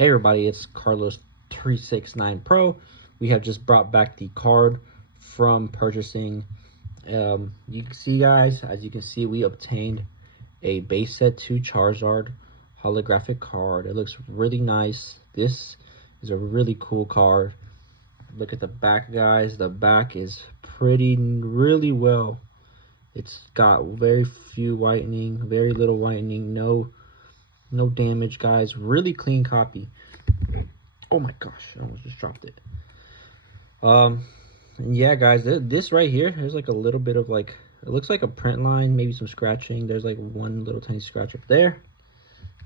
Hey everybody, it's Carlos369 Pro. We have just brought back the card from purchasing. You can see, guys, as you can see, we obtained a base set 2 Charizard holographic card. It looks really nice. This is a really cool card. Look at the back, guys. The back is really well. It's got very few whitening, very little whitening, no damage, guys. Really clean copy. Oh my gosh, I almost just dropped it. Yeah, guys, this right here, there's like a little bit of like, it looks like a print line, maybe some scratching. There's like one little tiny scratch up there.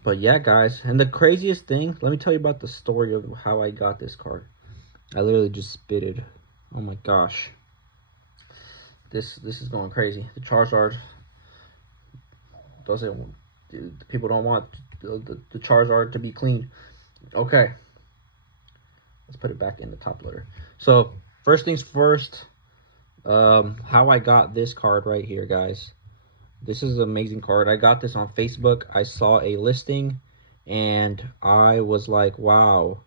But yeah, guys, and the craziest thing, let me tell you about the story of how I got this card. I literally just spitted. Oh my gosh. This is going crazy. The Charizard doesn't, people don't want the Charizard to be clean. Okay, let's put it back in the top loader. So first things first, how I got this card right here, guys. This is an amazing card. I got this on Facebook. I saw a listing and I was like, wow,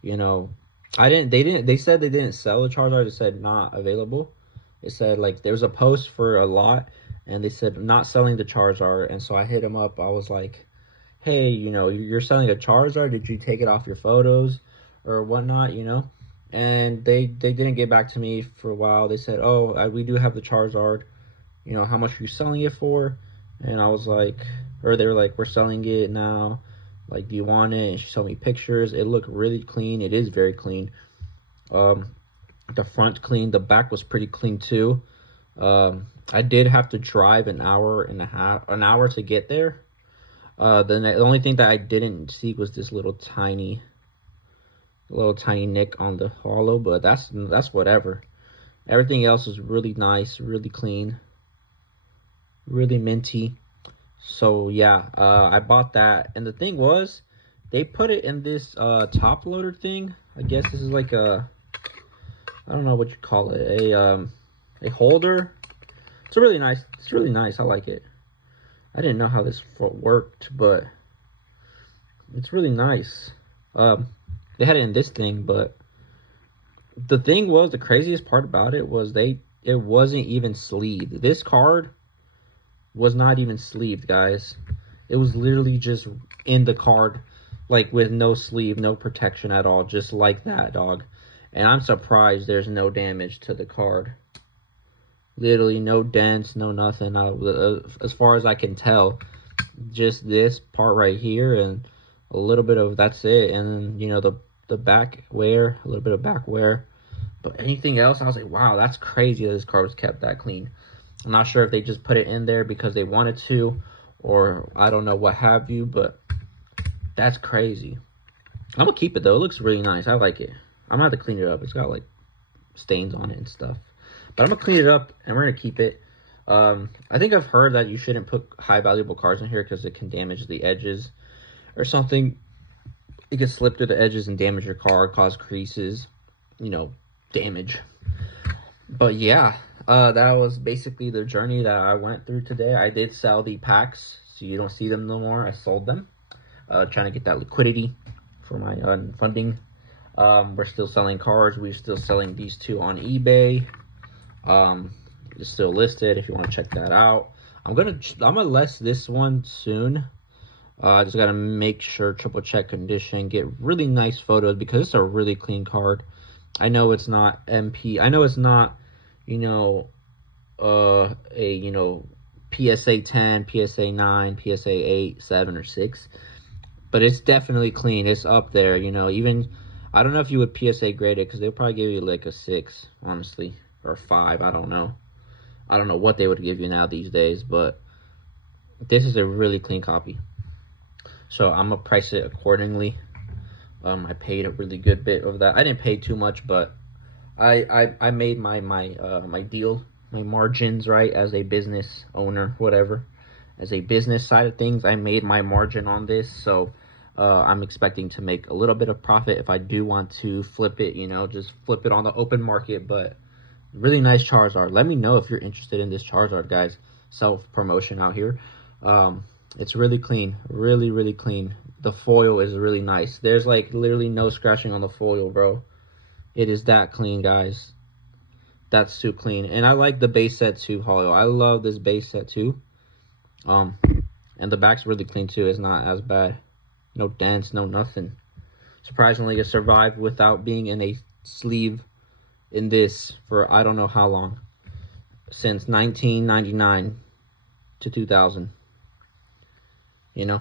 you know, they said they didn't sell the Charizard. It said not available. It said like there was a post for a lot and they said not selling the Charizard. And so I hit them up. I was like, hey, you know, you're selling a Charizard. Did you take it off your photos or whatnot, you know? And they didn't get back to me for a while. They said, oh, we do have the Charizard. You know, how much are you selling it for? And I was like, or they were like, we're selling it now. Like, do you want it? And she showed me pictures. It looked really clean. It is very clean. The front clean. The back was pretty clean too. I did have to drive an hour to get there. The only thing that I didn't see was this little tiny nick on the hollow, but that's whatever. Everything else is really nice, really clean, really minty. So yeah, I bought that, and the thing was, they put it in this top loader thing. I guess this is like a, I don't know what you call it, a holder. It's really nice. It's really nice. I like it. I didn't know how this worked, but it's really nice. They had it in this thing, but the thing was, the craziest part about it was it wasn't even sleeved. This card was not even sleeved, guys. It was literally just in the card, like with no sleeve, no protection at all, just like that, dog. And I'm surprised there's no damage to the card. Literally no dents, no nothing. As far as I can tell, just this part right here and a little bit of, that's it. And then, you know, the back wear, a little bit of back wear. But anything else, I was like, wow, that's crazy that this card was kept that clean. I'm not sure if they just put it in there because they wanted to, or I don't know what have you, but that's crazy. I'm gonna keep it though. It looks really nice. I like it. I'm gonna have to clean it up. It's got like stains on it and stuff, but I'm gonna clean it up and we're gonna keep it. I think I've heard that you shouldn't put high valuable cards in here because it can damage the edges or something. It can slip through the edges and damage your card, cause creases, you know, damage. But yeah, that was basically the journey that I went through today. I did sell the packs, so you don't see them no more. I sold them, trying to get that liquidity for my funding. We're still selling cards. We're still selling these two on eBay. It's still listed if you want to check that out. I'm gonna list this one soon. I just gotta make sure, triple check condition, get really nice photos because it's a really clean card. I know it's not MP. I know it's not, you know, you know, PSA 10, PSA 9, PSA 8, 7, or 6. But it's definitely clean. It's up there, you know. Even, I don't know if you would PSA grade it because they'll probably give you like a 6, honestly, or 5. I don't know. I don't know what they would give you now these days, but this is a really clean copy. So I'm gonna price it accordingly. I paid a really good bit of that. I didn't pay too much, but I made my deal, my margins, right, as a business owner, whatever. As a business side of things, I made my margin on this, so I'm expecting to make a little bit of profit if I do want to flip it, you know, just flip it on the open market. But really nice Charizard. Let me know if you're interested in this Charizard, guys. Self promotion out here. It's really clean, really clean. the foil is really nice. There's like literally no scratching on the foil, bro. It is that clean, guys. That's too clean. And I like the base set too, Hollow. I love this base set too. And the back's really clean too. It's not as bad. No dents, no nothing. Surprisingly, it survived without being in a sleeve in this for I don't know how long. Since 1999 to 2000. You know?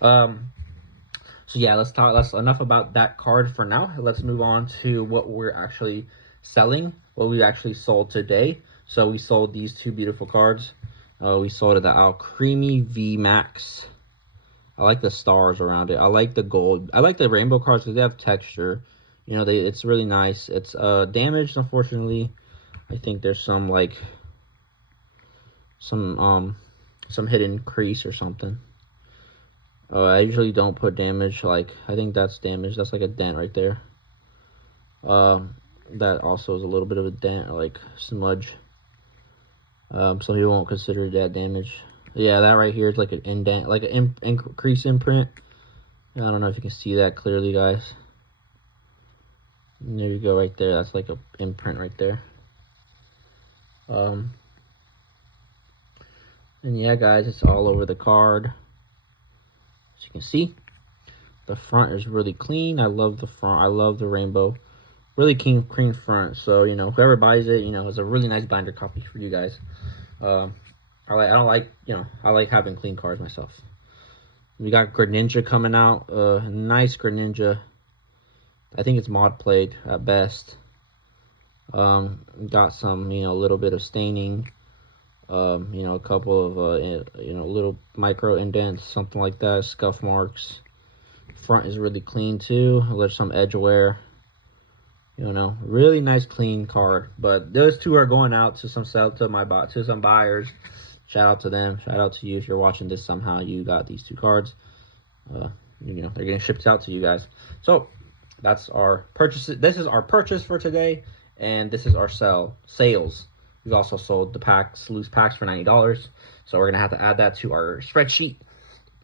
So yeah, let's talk. That's enough about that card for now. Let's move on to what we're actually selling, what we actually sold today. So we sold these two beautiful cards. We sold the Alcremie V Max. I like the stars around it. I like the gold. I like the rainbow cards because they have texture. You know, it's really nice. It's damaged, unfortunately. I think there's some like some hidden crease or something. I usually don't put damage. Like, I think that's damage. That's like a dent right there. That also is a little bit of a dent, like smudge. So you won't consider that damage. Yeah, that right here is like an indent, like an crease imprint. I don't know if you can see that clearly, guys. And there you go, right there. That's like a imprint right there. And yeah, guys, it's all over the card. As you can see, the front is really clean. I love the front. I love the rainbow. Really clean front. So, you know, whoever buys it, you know, it's a really nice binder copy for you guys. I like having clean cards myself. We got Greninja coming out. Nice Greninja. I think it's mod played at best. Got some, you know, a little bit of staining. You know, a couple of you know, little micro indents, something like that, scuff marks. Front is really clean too. There's some edge wear. You know, really nice clean card. But those two are going out to some buyers. Shout out to them. Shout out to you if you're watching this somehow. You got these two cards. You know, they're getting shipped out to you guys. So that's our purchase. This is our purchase for today, and this is our sales. We've also sold the packs, loose packs for $90. So we're gonna have to add that to our spreadsheet.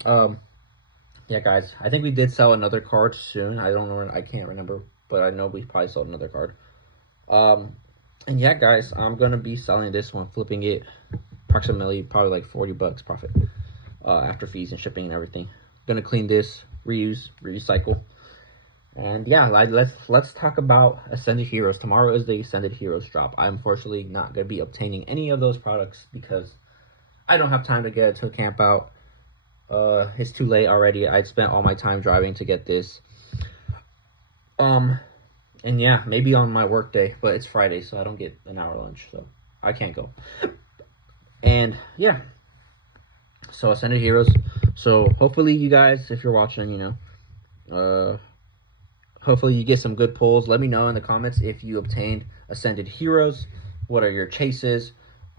Yeah, guys, I think we did sell another card soon. I don't know, I can't remember, but I know we probably sold another card. And yeah, guys, I'm gonna be selling this one, flipping it approximately probably like 40 bucks profit after fees and shipping and everything. Gonna clean this, reuse, recycle. And yeah, let's talk about Ascended Heroes. Tomorrow is the Ascended Heroes drop. I'm unfortunately not going to be obtaining any of those products because I don't have time to get to camp out. It's too late already. I spent all my time driving to get this. And yeah, maybe on my work day, but it's Friday, so I don't get an hour lunch, so I can't go. And yeah, so Ascended Heroes. So hopefully you guys, if you're watching, you know, hopefully you get some good pulls. Let me know in the comments if you obtained Ascended Heroes. What are your chases?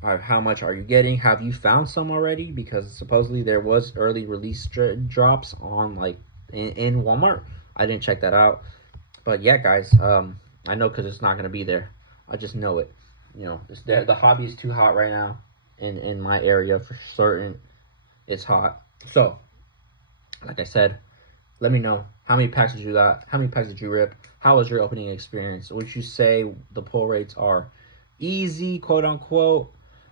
How much are you getting? Have you found some already? Because supposedly there was early release drops on like in Walmart. I didn't check that out. But yeah, guys, I know because it's not going to be there. I just know it. You know, the hobby is too hot right now in my area for certain. It's hot. So, like I said, let me know how many packs did you got, how many packs did you rip, how was your opening experience? Would you say the pull rates are easy, quote unquote,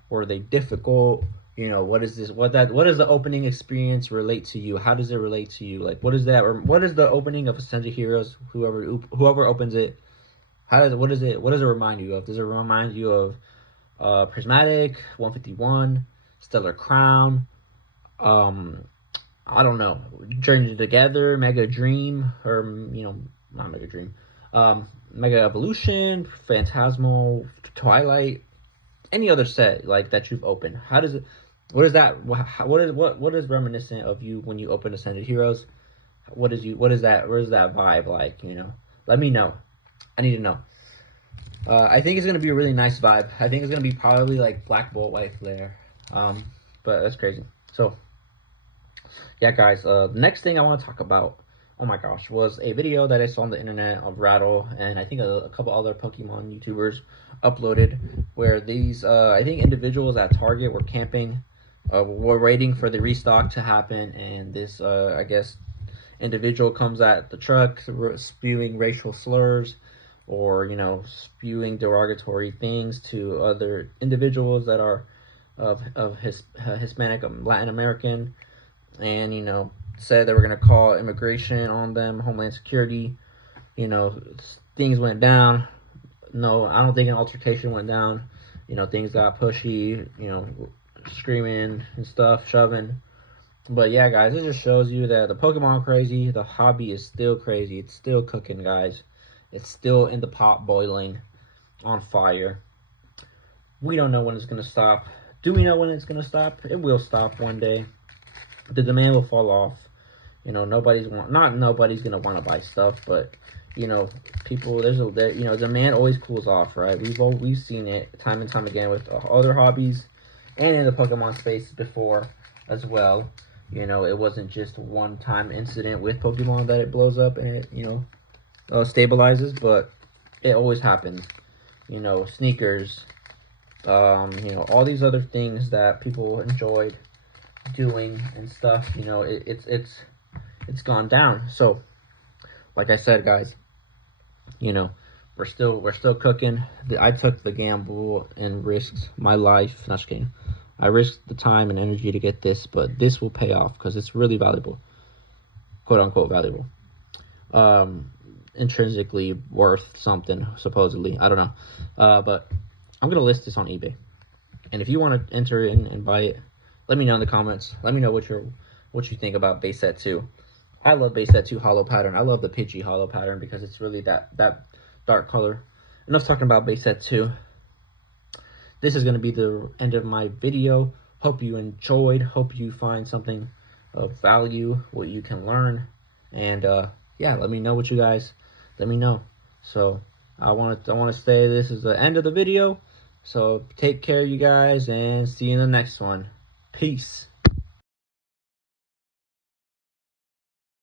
or are they difficult? You know, what is this? What does the opening experience relate to you? How does it relate to you? Like, what is that? Or what is the opening of Ascended Heroes? Whoever opens it, what does it remind you of? Does it remind you of Prismatic, 151, Stellar Crown, I don't know, Journey Together, Mega Dream, or, you know, not Mega Dream, Mega Evolution, Phantasmal, Twilight, any other set like that you've opened? How does it? What is that? What is reminiscent of you when you open Ascended Heroes? What is that? Where is that vibe like? You know, let me know. I need to know. I think it's gonna be a really nice vibe. I think it's gonna be probably like Black Bolt, White Flare. But that's crazy. So yeah, guys, the next thing I want to talk about, oh my gosh, was a video that I saw on the internet of Rattle, and I think a couple other Pokemon YouTubers uploaded, where these, I think individuals at Target were camping, were waiting for the restock to happen, and this, I guess, individual comes at the truck spewing racial slurs, or spewing derogatory things to other individuals that are of Hispanic, Latin American, and said they were going to call immigration on them, Homeland Security. Things went down. No, I don't think an altercation went down. Things got pushy. Screaming and stuff, shoving. But yeah, guys, it just shows you that the Pokemon crazy, the hobby is still crazy. It's still cooking, guys. It's still in the pot, boiling, on fire. We don't know when it's gonna stop. Do we know when it's gonna stop? It will stop one day. The demand will fall off. Nobody's gonna want to buy stuff, but people, demand always cools off, right? We've seen it time and time again with other hobbies and in the Pokemon space before as well. It wasn't just one time incident with Pokemon that it blows up and it stabilizes, but it always happens. Sneakers, all these other things that people enjoyed doing and stuff. It's gone down. So, like I said, guys, we're still cooking. I took the gamble and risked my life. Not just kidding. I risked the time and energy to get this, but this will pay off because it's really valuable, quote unquote valuable. Intrinsically worth something, supposedly. I don't know. But I'm gonna list this on eBay, and if you want to enter in and buy it, let me know in the comments. Let me know what you think about Base Set 2. I love Base Set 2 hollow pattern. I love the Pidgey hollow pattern because it's really that dark color. Enough talking about Base Set 2. This is going to be the end of my video. Hope you enjoyed. Hope you find something of value, what you can learn. And yeah, let me know what you guys, let me know. So I want to say this is the end of the video. So take care, you guys, and see you in the next one. Peace.